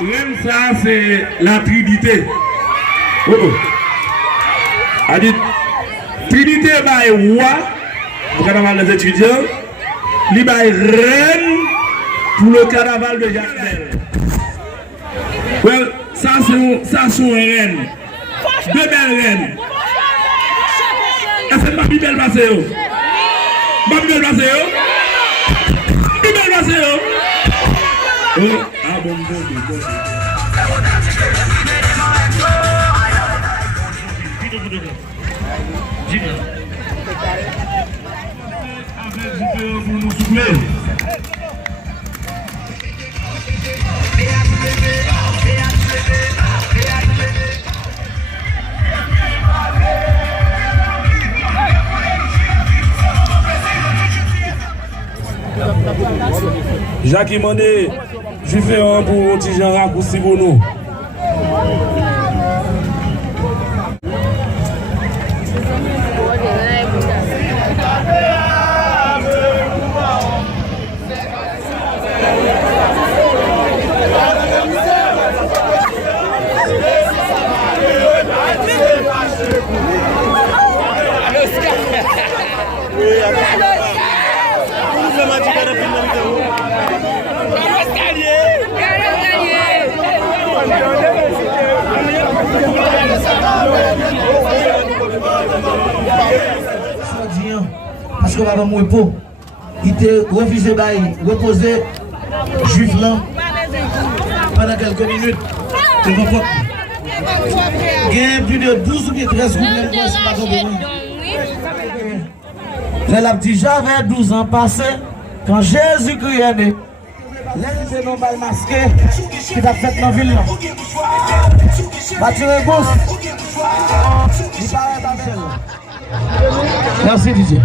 Reine, ça, c'est la Trinité. Oh. A dit, Trinité, bah, roi, pour le carnaval des étudiants, il bah, reine pour le carnaval de Jacques Bel. Well, ça, c'est une reine. Deux belles reines. Est-ce que ma belle passée? Ma belle passée? Ma belle passée? Oh, ah bon. Pour nous souffler. Jacques Mandé, je fais un pour un petit genre raccourci pour nous. Parce que papa mon époux, il était refusé de reposer juif là pendant quelques minutes. Tu comprends? Il y a plus de 12 ou 13 problèmes pour ce matin. Elle dit j'avais 12 ans passés quand Jésus-Christ est né. L'un des noms masqués qui t'a fait dans la ville. Mathieu Rebos, il paraît dans la ville. Merci Didier.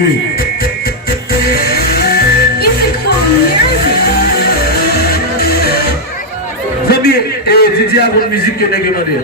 jouer. Zambie, et Didier a une musique que n'est que demandé.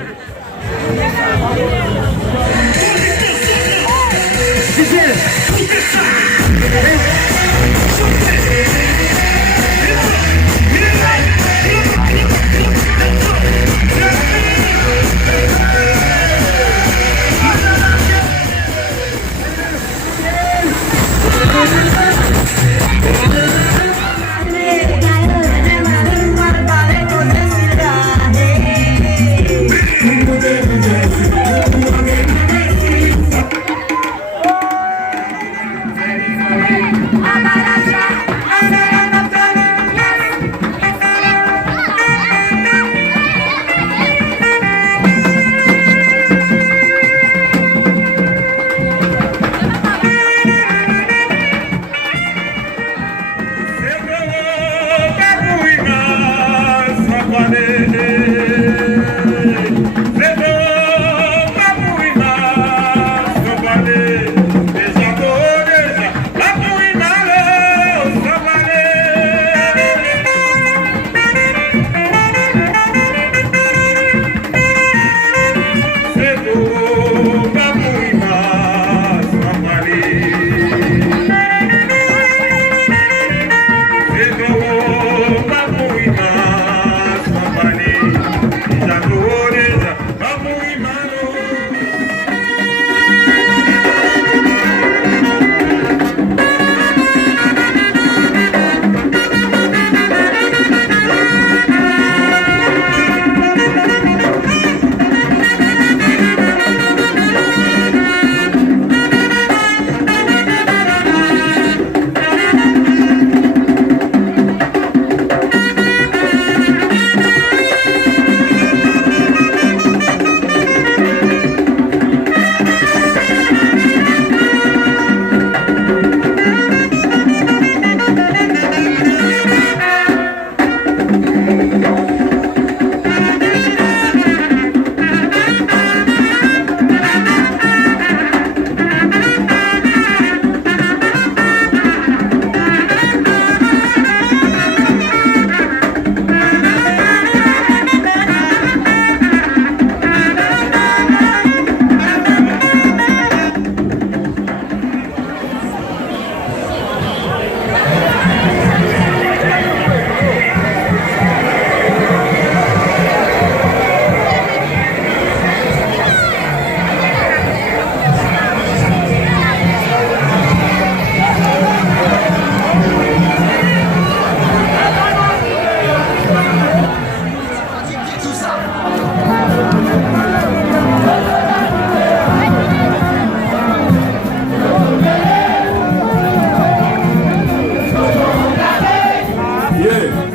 Yes.